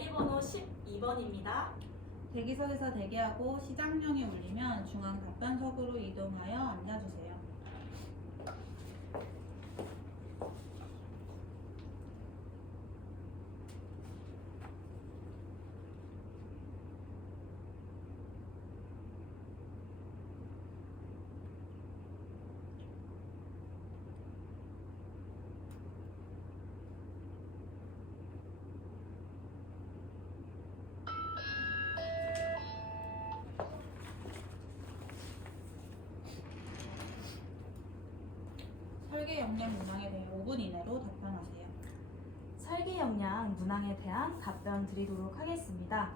자리번호 12번입니다. 대기석에서 대기하고 시작령이 울리면 중앙 답변석으로 이동하여 앉아주세요. 설계 역량 문항에 대해 5분 이내로 답변하세요. 설계 역량 문항에 대한 답변 드리도록 하겠습니다.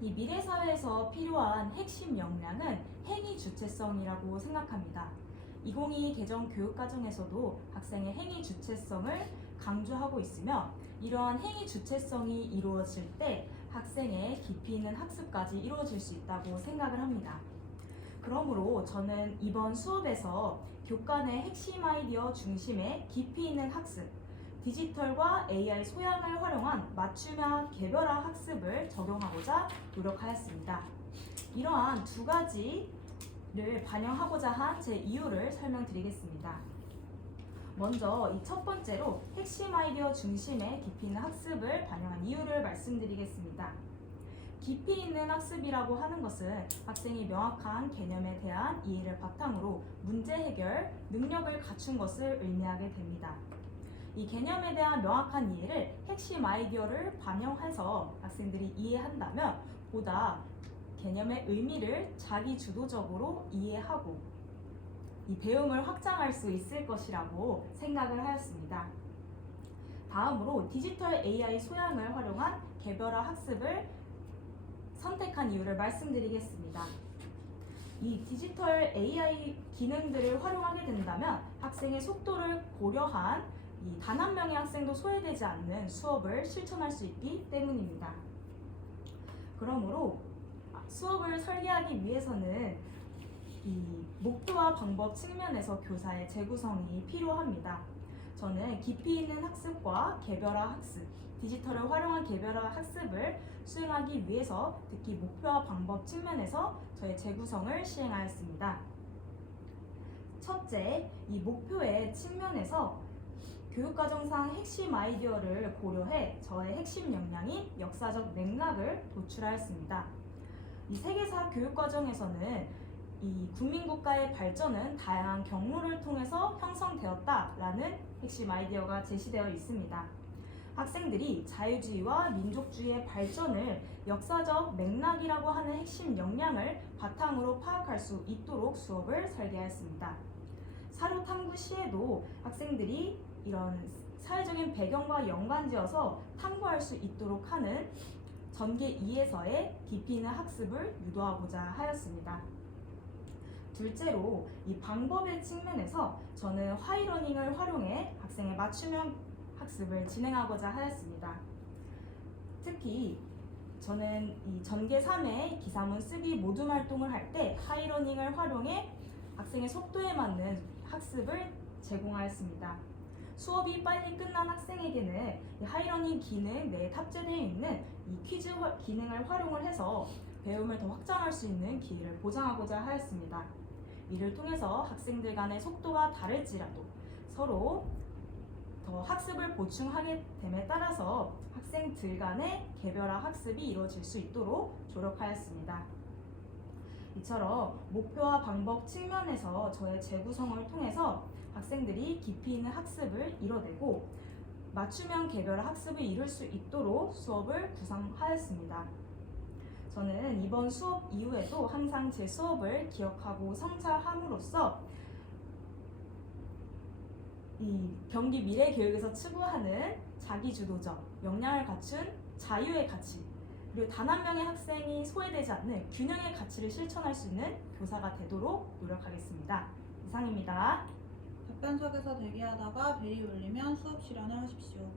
이 미래 사회에서 필요한 핵심 역량은 행위 주체성이라고 생각합니다. 2022 개정 교육과정에서도 학생의 행위 주체성을 강조하고 있으며 이러한 행위 주체성이 이루어질 때 학생의 깊이 있는 학습까지 이루어질 수 있다고 생각을 합니다. 그러므로 저는 이번 수업에서 교과 내 핵심 아이디어 중심의 깊이 있는 학습, 디지털과 AI 소양을 활용한 맞춤형 개별화 학습을 적용하고자 노력하였습니다. 이러한 두 가지를 반영하고자 한 제 이유를 설명드리겠습니다. 먼저 이 첫 번째로 핵심 아이디어 중심의 깊이 있는 학습을 반영한 이유를 말씀드리겠습니다. 깊이 있는 학습이라고 하는 것은 학생이 명확한 개념에 대한 이해를 바탕으로 문제 해결 능력을 갖춘 것을 의미하게 됩니다. 이 개념에 대한 명확한 이해를 핵심 아이디어를 반영해서 학생들이 이해한다면 보다 개념의 의미를 자기 주도적으로 이해하고 이 배움을 확장할 수 있을 것이라고 생각을 하였습니다. 다음으로 디지털 AI 소양을 활용한 개별화 학습을 선택한 이유를 말씀드리겠습니다. 이 디지털 AI 기능들을 활용하게 된다면 학생의 속도를 고려한 단 한 명의 학생도 소외되지 않는 수업을 실천할 수 있기 때문입니다. 그러므로 수업을 설계하기 위해서는 이 목표와 방법 측면에서 교사의 재구성이 필요합니다. 저는 깊이 있는 학습과 개별화 학습, 디지털을 활용한 개별화 학습을 수행하기 위해서 특히 목표와 방법 측면에서 저의 재구성을 시행하였습니다. 첫째, 이 목표의 측면에서 교육과정상 핵심 아이디어를 고려해 저의 핵심 역량인 역사적 맥락을 도출하였습니다. 이 세계사 교육과정에서는 이 국민국가의 발전은 다양한 경로를 통해서 형성되었다라는 핵심 아이디어가 제시되어 있습니다. 학생들이 자유주의와 민족주의의 발전을 역사적 맥락이라고 하는 핵심 역량을 바탕으로 파악할 수 있도록 수업을 설계하였습니다. 사료 탐구 시에도 학생들이 이런 사회적인 배경과 연관지어서 탐구할 수 있도록 하는 전개 2에서의 깊이 있는 학습을 유도하고자 하였습니다. 둘째로 이 방법의 측면에서 저는 화이러닝을 활용해 학생의 맞춤형 학습을 진행하고자 하였습니다. 특히 저는 이 전개 3의 기사문 쓰기 모둠 활동을 할 때 화이러닝을 활용해 학생의 속도에 맞는 학습을 제공하였습니다. 수업이 빨리 끝난 학생에게는 이 하이러닝 기능 내에 탑재되어 있는 이 퀴즈 기능을 활용을 해서 배움을 더 확장할 수 있는 기회를 보장하고자 하였습니다. 이를 통해서 학생들 간의 속도가 다를지라도 서로 더 학습을 보충하게 됨에 따라서 학생들 간의 개별화 학습이 이루어질 수 있도록 조력하였습니다. 이처럼 목표와 방법 측면에서 저의 재구성을 통해서 학생들이 깊이 있는 학습을 이뤄내고 맞춤형 개별화 학습을 이룰 수 있도록 수업을 구성하였습니다. 저는 이번 수업 이후에도 항상 제 수업을 기억하고 성찰함으로써 이 경기 미래 교육에서 추구하는 자기주도적, 역량을 갖춘 자유의 가치, 그리고 단 한 명의 학생이 소외되지 않는 균형의 가치를 실천할 수 있는 교사가 되도록 노력하겠습니다. 이상입니다. 답변석에서 대기하다가 벨이 울리면 수업 실현을 하십시오.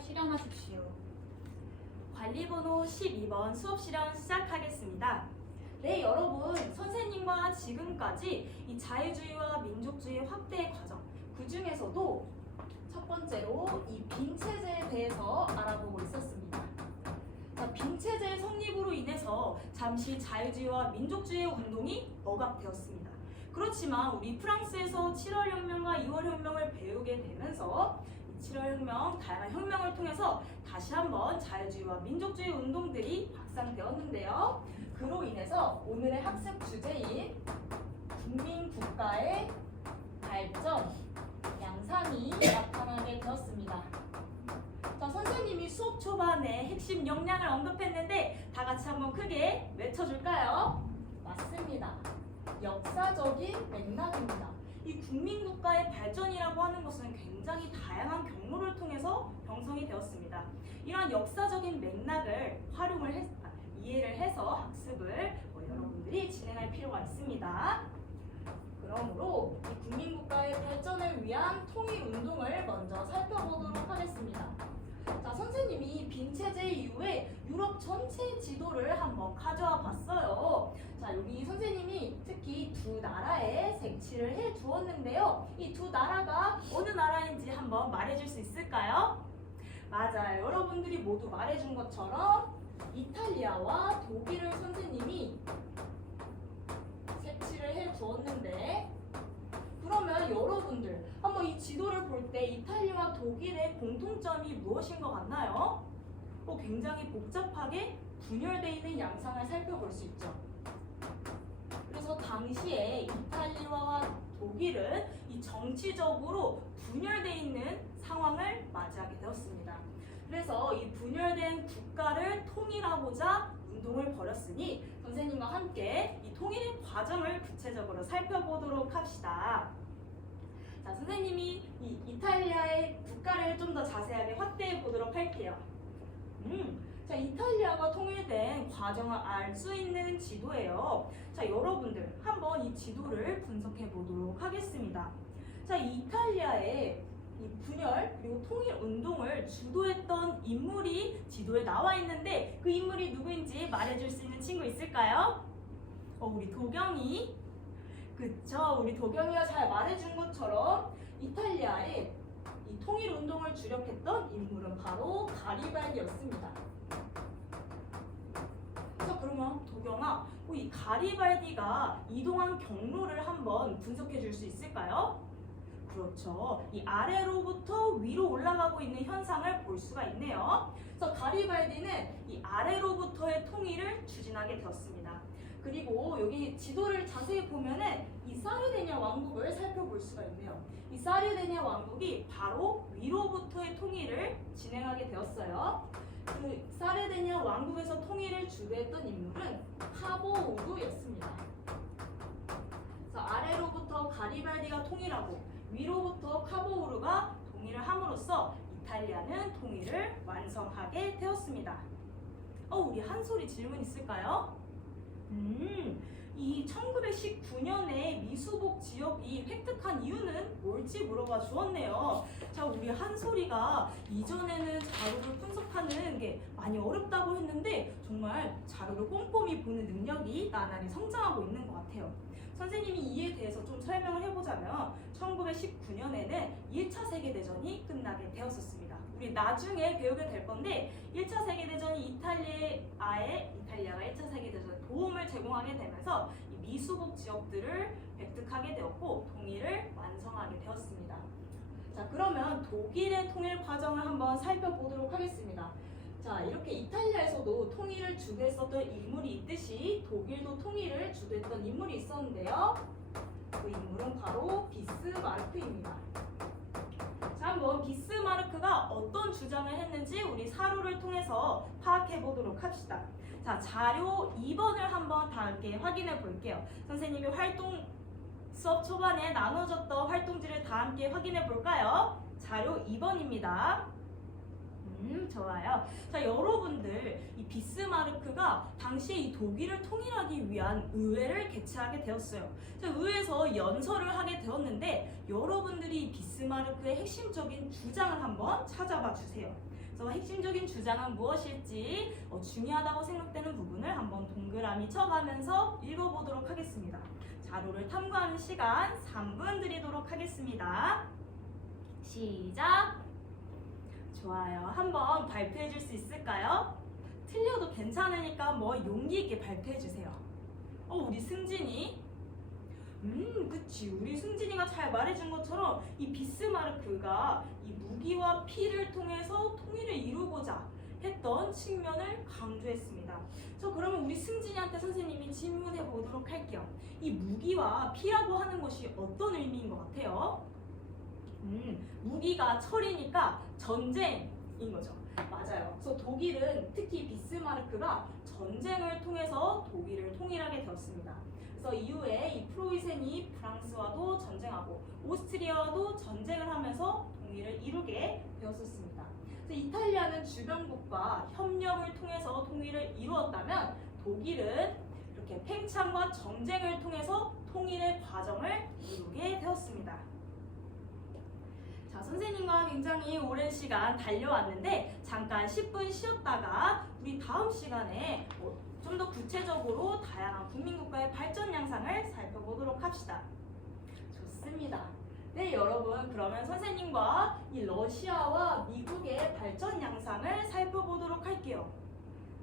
수업을 실현하십시오. 관리번호 12번 수업 실현 시작하겠습니다. 네, 여러분, 선생님과 지금까지 이 자유주의와 민족주의 확대 과정, 그 중에서도 첫 번째로 이 빈체제에 대해서 알아보고 있었습니다. 자, 빈체제 성립으로 인해서 잠시 자유주의와 민족주의 운동이 억압되었습니다. 그렇지만 우리 프랑스에서 7월혁명과 2월혁명을 배우게 되면서 7월혁명, 다양한 혁명을 통해서 다시 한번 자유주의와 민족주의 운동들이 확산되었는데요. 그로 인해서 오늘의 학습 주제인 국민국가의 발전, 양상이 나타나게 되었습니다. 자, 선생님이 수업 초반에 핵심 역량을 언급했는데 다 같이 한번 크게 외쳐줄까요? 맞습니다. 역사적인 맥락입니다. 이 국민국가의 발전이라고 하는 것은 굉장히 다양한 경로를 통해서 형성이 되었습니다. 이러한 역사적인 맥락을 이해를 해서 학습을 여러분들이 진행할 필요가 있습니다. 그러므로 이 국민국가의 발전을 위한 통일운동을 먼저 살펴보도록 하겠습니다. 자, 선생님이 빈체제 이후에 유럽 전체 지도를 한번 가져와 봤어요. 자, 여기 선생님이 특히 두 나라에 색칠을 해 두었는데요. 이 두 나라가 어느 나라인지 한번 말해줄 수 있을까요? 맞아요. 여러분들이 모두 말해준 것처럼 이탈리아와 독일을 선생님이 색칠을 해 두었는데, 그러면 여러분들 한번 이 지도를 볼 때 이탈리아와 독일의 공통점이 무엇인 것 같나요? 굉장히 복잡하게 분열되어 있는 양상을 살펴볼 수 있죠. 그래서 당시에 이탈리아와 독일은 이 정치적으로 분열되어 있는 상황을 맞이하게 되었습니다. 그래서 이 분열된 국가를 통일하고자 운동을 벌였으니 선생님과 함께 이 통일의 과정을 구체적으로 살펴보도록 합시다. 자, 선생님이 이 이탈리아의 국가를 좀 더 자세하게 확대해 보도록 할게요. 자, 이탈리아가 통일된 과정을 알 수 있는 지도예요. 자, 여러분들 한번 이 지도를 분석해 보도록 하겠습니다. 자, 이 이탈리아의 이 분열 그리고 통일 운동을 주도했던 인물이 지도에 나와 있는데 그 인물이 누구인지 말해줄 수 있는 친구 있을까요? 우리 도경이. 그쵸? 우리 도경이가 잘 말해준 것처럼 이탈리아의 이 통일 운동을 주력했던 인물은 바로 가리발디였습니다. 자, 그러면 도경아, 이 가리발디가 이동한 경로를 한번 분석해 줄 수 있을까요? 그렇죠. 이 아래로부터 위로 올라가고 있는 현상을 볼 수가 있네요. 그래서 가리발디는 이 아래로부터의 통일을 추진하게 되었습니다. 그리고 여기 지도를 자세히 보면은 이 사르데냐 왕국을 살펴볼 수가 있네요. 이 사르데냐 왕국이 바로 위로부터의 통일을 진행하게 되었어요. 그 사르데냐 왕국에서 통일을 주도했던 인물은 카보우르였습니다. 그래서 아래로부터 가리발디가 통일하고 위로부터 카보우르가 통일을 함으로써 이탈리아는 통일을 완성하게 되었습니다. 우리 한솔이 질문 있을까요? 이 1919년에 미수복 지역이 획득한 이유는 뭘지 물어봐 주었네요. 자, 우리 한솔이가 이전에는 자료를 분석하는 게 많이 어렵다고 했는데 정말 자료를 꼼꼼히 보는 능력이 나날이 성장하고 있는 것 같아요. 선생님이 이에 대해서 좀 설명을 해보자면 1919년에는 1차 세계대전이 끝나게 되었었습니다. 우리 나중에 배우게 될 건데 1차 세계대전이 이탈리아가 1차 세계대전에 도움을 제공하게 되면서 이 미수복 지역들을 획득하게 되었고 통일을 완성하게 되었습니다. 자, 그러면 독일의 통일 과정을 한번 살펴보도록 하겠습니다. 자, 이렇게 이탈리아에서도 통일을 주도했었던 인물이 있듯이 독일도 통일을 주도했던 인물이 있었는데요. 그 인물은 바로 비스마르크입니다. 자, 한번 비스마르크가 어떤 주장을 했는지 우리 사료를 통해서 파악해 보도록 합시다. 자, 자료 2번을 한번 다 함께 확인해 볼게요. 선생님이 수업 초반에 나눠줬던 활동지를 다 함께 확인해 볼까요? 자료 2번입니다. 좋아요. 자, 여러분들 이 비스마르크가 당시에 이 독일을 통일하기 위한 의회를 개최하게 되었어요. 자, 의회에서 연설을 하게 되었는데 여러분들이 이 비스마르크의 핵심적인 주장을 한번 찾아봐 주세요. 그래서 핵심적인 주장은 무엇일지 중요하다고 생각되는 부분을 한번 동그라미 쳐가면서 읽어보도록 하겠습니다. 자료를 탐구하는 시간 3분 드리도록 하겠습니다. 시작! 좋아요. 한번 발표해 줄 수 있을까요? 틀려도 괜찮으니까 용기 있게 발표해 주세요. 우리 승진이? 그치. 우리 승진이가 잘 말해준 것처럼 이 비스마르크가 이 무기와 피를 통해서 통일을 이루고자 했던 측면을 강조했습니다. 그러면 우리 승진이한테 선생님이 질문해 보도록 할게요. 이 무기와 피라고 하는 것이 어떤 의미인 것 같아요? 무기가 철이니까 전쟁인 거죠. 맞아요. 그래서 독일은 특히 비스마르크가 전쟁을 통해서 독일을 통일하게 되었습니다. 그래서 이후에 이 프로이센이 프랑스와도 전쟁하고 오스트리아와도 전쟁을 하면서 통일을 이루게 되었었습니다. 그래서 이탈리아는 주변국과 협력을 통해서 통일을 이루었다면 독일은 이렇게 팽창과 정쟁을 통해서 통일의 과정을 이루게 되었습니다. 자, 선생님과 굉장히 오랜 시간 달려왔는데 잠깐 10분 쉬었다가 우리 다음 시간에 좀 더 구체적으로 다양한 국민국가의 발전 양상을 살펴보도록 합시다. 좋습니다. 네, 여러분, 그러면 선생님과 이 러시아와 미국의 발전 양상을 살펴보도록 할게요.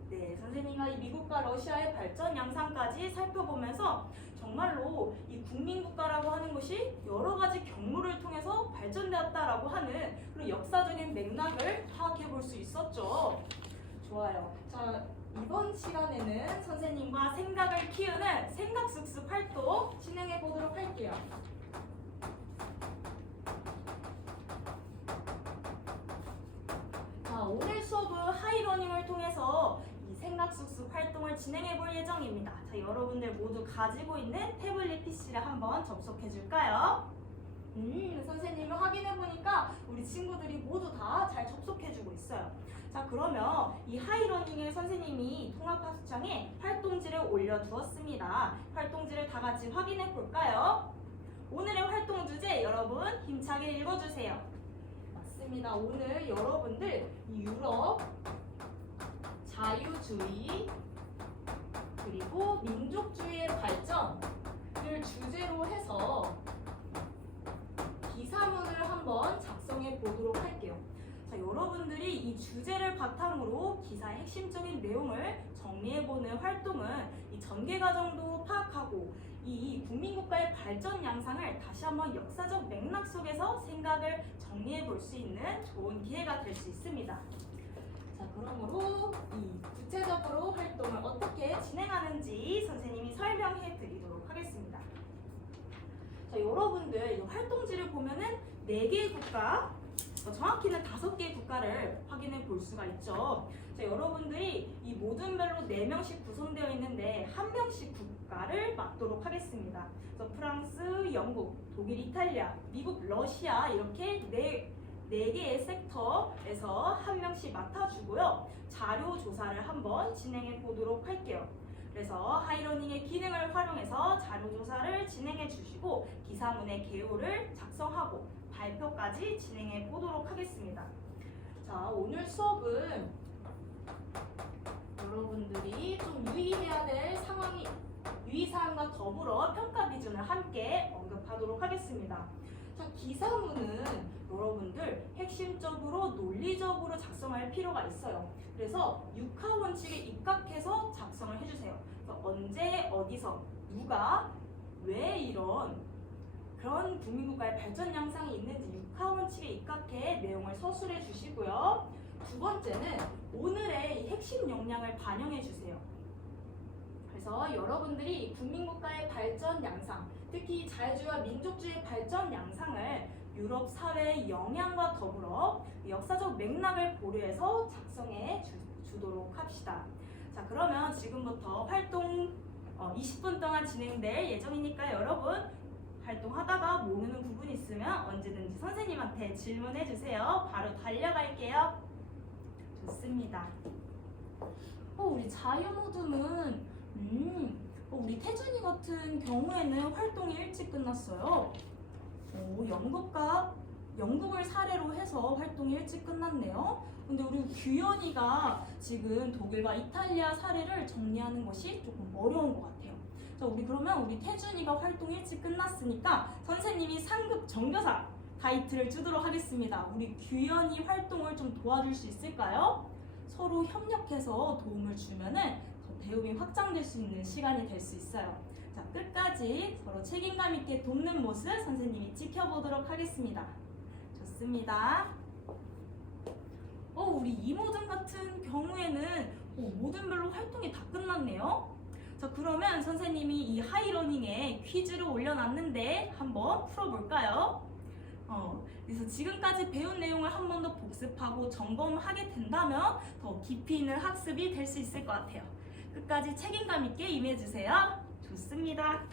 네, 선생님과 이 미국과 러시아의 발전 양상까지 살펴보면서 정말로 이 국민국가라고 하는 것이 여러 가지 경로를 통해서 발전되었다라고 하는 그런 역사적인 맥락을 파악해 볼 수 있었죠. 좋아요. 자, 이번 시간에는 선생님과 생각을 키우는 생각숙숙 활동 진행해 보도록 할게요. 자, 오늘 수업은 하이러닝을 통해서 이 생각숙숙 활동을 진행해 볼 예정입니다. 자, 여러분들 모두 가지고 있는 태블릿 PC를 한번 접속해 줄까요? 선생님이 확인해 보니까 우리 친구들이 모두 다 잘 접속해 주고 있어요. 자, 그러면 이 하이러닝에 선생님이 통합학습창에 활동지를 올려두었습니다. 활동지를 다 같이 확인해 볼까요? 오늘의 활동 주제 여러분 힘차게 읽어주세요. 맞습니다. 오늘 여러분들 유럽 자유주의 그리고 민족주의의 발전을 주제로 해서 기사문을 한번 작성해 보도록 할게요. 자, 여러분들이 이 주제를 바탕으로 기사의 핵심적인 내용을 정리해보는 활동은 이 전개 과정도 파악하고 이 국민국가의 발전 양상을 다시 한번 역사적 맥락 속에서 생각을 정리해볼 수 있는 좋은 기회가 될 수 있습니다. 자, 그러므로 이 구체적으로 활동을 어떻게 진행하는지 선생님이 설명해 드리도록 하겠습니다. 자, 여러분들 이 활동지를 보면은 4개의 국가, 정확히는 5개의 국가를 확인해 볼 수가 있죠. 자, 여러분들이 이 모든 별로 4명씩 구성되어 있는데 1명씩 국가를 맡도록 하겠습니다. 그래서 프랑스, 영국, 독일, 이탈리아, 미국, 러시아 이렇게 4개의 섹터에서 1명씩 맡아주고요. 자료 조사를 한번 진행해 보도록 할게요. 그래서 하이러닝의 기능을 활용해서 자료 조사를 진행해 주시고 기사문의 개요를 작성하고 발표까지 진행해 보도록 하겠습니다. 자, 오늘 수업은 여러분들이 좀 유의해야 될 유의사항과 더불어 평가 기준을 함께 언급하도록 하겠습니다. 자, 기사문은 여러분들 핵심적으로 논리적으로 작성할 필요가 있어요. 그래서 6하 원칙에 입각해서 작성을 해주세요. 그래서 언제, 어디서, 누가, 왜 이런 그런 국민국가의 발전 양상이 있는지 6하 원칙에 입각해 내용을 서술해 주시고요. 두 번째는 오늘의 이 핵심 역량을 반영해 주세요. 그래서 여러분들이 국민국가의 발전 양상, 특히 자유주의와 민족주의의 발전 양상을 유럽 사회의 영향과 더불어 역사적 맥락을 고려해서 작성해 주도록 합시다. 자, 그러면 지금부터 활동 20분 동안 진행될 예정이니까 여러분 활동하다가 모르는 부분이 있으면 언제든지 선생님한테 질문해 주세요. 바로 달려갈게요. 좋습니다. 우리 자유모듬은 우리 태준이 같은 경우에는 활동이 일찍 끝났어요. 영국과 영국을 사례로 해서 활동이 일찍 끝났네요. 근데 우리 규현이가 지금 독일과 이탈리아 사례를 정리하는 것이 조금 어려운 것 같아요. 자, 우리 그러면 우리 태준이가 활동 일찍 끝났으니까 선생님이 상급 정교사 타이틀을 주도록 하겠습니다. 우리 규현이 활동을 좀 도와줄 수 있을까요? 서로 협력해서 도움을 주면은 더 배움이 확장될 수 있는 시간이 될 수 있어요. 자, 끝까지 서로 책임감 있게 돕는 모습 선생님이 지켜보도록 하겠습니다. 좋습니다. 우리 이모든 같은 경우에는 모든별로 활동이 다 끝났네요. 자, 그러면 선생님이 이 하이러닝에 퀴즈를 올려놨는데 한번 풀어볼까요? 그래서 지금까지 배운 내용을 한 번 더 복습하고 점검하게 된다면 더 깊이 있는 학습이 될 수 있을 것 같아요. 끝까지 책임감 있게 임해주세요. 좋습니다.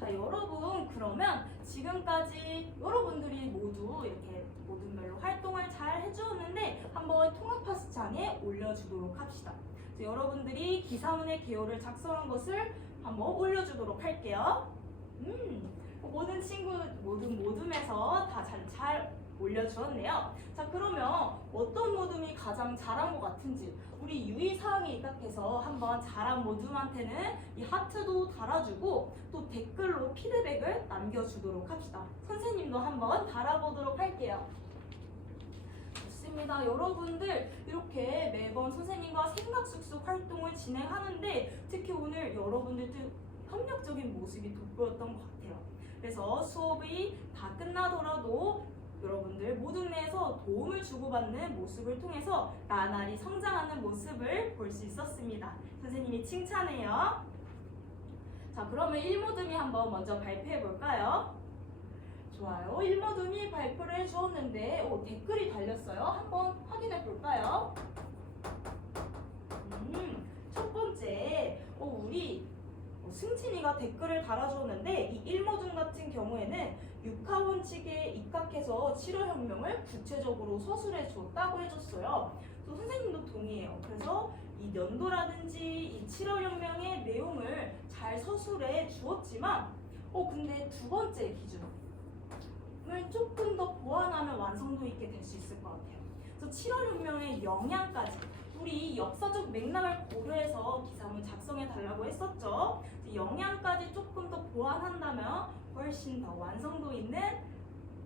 자, 여러분 그러면 지금까지 여러분들이 모두 이렇게 모든별로 활동을 잘 해주었는데 한번 통합학습장에 올려주도록 합시다. 자, 여러분들이 기사문의 개요를 작성한 것을 한번 올려주도록 할게요. 모든 친구 모둠에서 다 잘 올려주었네요. 자, 그러면 어떤 모둠이 가장 잘한 것 같은지 우리 유의사항에 입각해서 한번 잘한 모둠한테는 이 하트도 달아주고 또 댓글로 피드백을 남겨주도록 합시다. 선생님도 한번 달아보도록 할게요. 좋습니다. 여러분들 이렇게 매번 선생님과 생각숙숙 활동을 진행하는데 특히 오늘 여러분들도 협력적인 모습이 돋보였던 것 같아요. 그래서 수업이 다 끝나더라도 여러분들 모든 내에서 도움을 주고받는 모습을 통해서 나날이 성장하는 모습을 볼 수 있었습니다. 선생님이 칭찬해요. 자, 그러면 1모듬이 한번 먼저 발표해 볼까요? 좋아요. 1모듬이 발표를 해주었는데 댓글이 달렸어요. 한번 확인해 볼까요? 첫 번째 우리 승진이가 댓글을 달아주었는데 이 1모둠 같은 경우에는 육하원칙에 입각해서 7월혁명을 구체적으로 서술해 주었다고 해줬어요. 또 선생님도 동의해요. 그래서 이 연도라든지 이 7월혁명의 내용을 잘 서술해 주었지만 근데 두 번째 기준을 조금 더 보완하면 완성도 있게 될 수 있을 것 같아요. 그래서 7월혁명의 영향까지 우리 역사적 맥락을 고려해서 기사문 작성해 달라고 했었죠. 영향까지 조금 더 보완한다면 훨씬 더 완성도 있는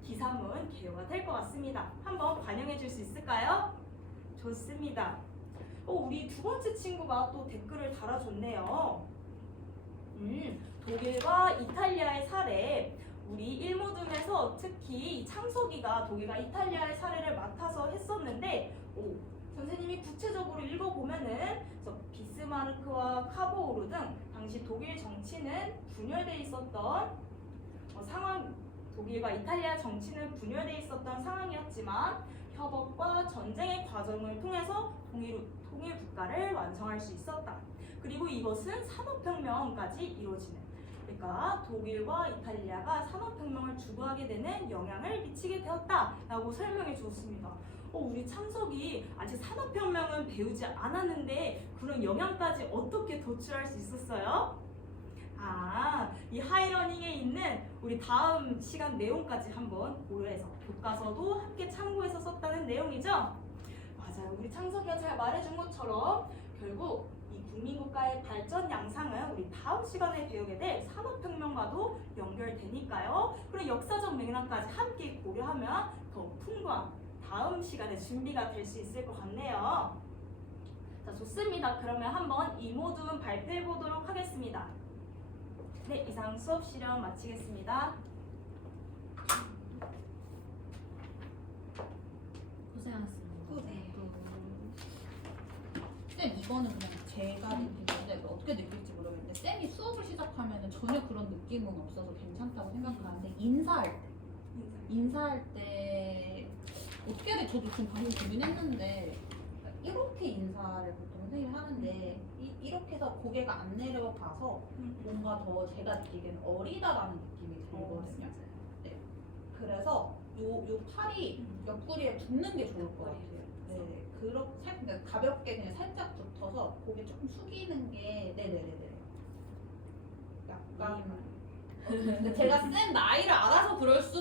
기사문 개요가 될 것 같습니다. 한번 반영해 줄 수 있을까요? 좋습니다. 우리 두 번째 친구가 또 댓글을 달아줬네요. 독일과 이탈리아의 사례. 우리 1모둠에서 특히 창석이가 독일과 이탈리아의 사례를 맡아서 했었는데 선생님이 구체적으로 읽어보면은 비스마르크와 카보우르 등 당시 독일 정치는 분열돼 있었던 상황, 독일과 이탈리아 정치는 분열돼 있었던 상황이었지만 협업과 전쟁의 과정을 통해서 통일 국가를 완성할 수 있었다. 그리고 이것은 산업혁명까지 이루어지는, 그러니까 독일과 이탈리아가 산업혁명을 주도하게 되는 영향을 미치게 되었다라고 설명해 주었습니다. 우리 창석이 아직 산업혁명은 배우지 않았는데 그런 영향까지 어떻게 도출할 수 있었어요? 이 하이러닝에 있는 우리 다음 시간 내용까지 한번 고려해서 교과서도 함께 참고해서 썼다는 내용이죠? 맞아요. 우리 창석이가 잘 말해준 것처럼 결국 이 국민국가의 발전 양상은 우리 다음 시간에 배우게 될 산업혁명과도 연결되니까요. 그리고 역사적 맥락까지 함께 고려하면 더 풍부한 다음 시간에 준비가 될 수 있을 것 같네요. 자, 좋습니다. 그러면 한번 이 모둠 발표해 보도록 하겠습니다. 네, 이상 수업 실험 마치겠습니다. 고생하셨습니다. 쌤 이거는 그냥 제가 느끼는데 어떻게 느낄지 모르겠는데 쌤이 수업을 시작하면 전혀 그런 느낌은 없어서 괜찮다고 생각하는데 인사할 때 어떻게 해야 돼? 저도 지금 방금 고민했는데 이렇게 인사를 보통 선생님이 하는데 이렇게 해서 고개가 안 내려가서 뭔가 더 제가 느끼기에는 어리다라는 느낌이 들거든요. 네. 그래서 요 팔이 옆구리에 붙는 게 좋을 것 같아요. 네. 그러니까 가볍게 그냥 살짝 붙어서 고개 조금 숙이는 게 네네네네. 약간 근데 제가 센 나이를 알아서 그럴 수도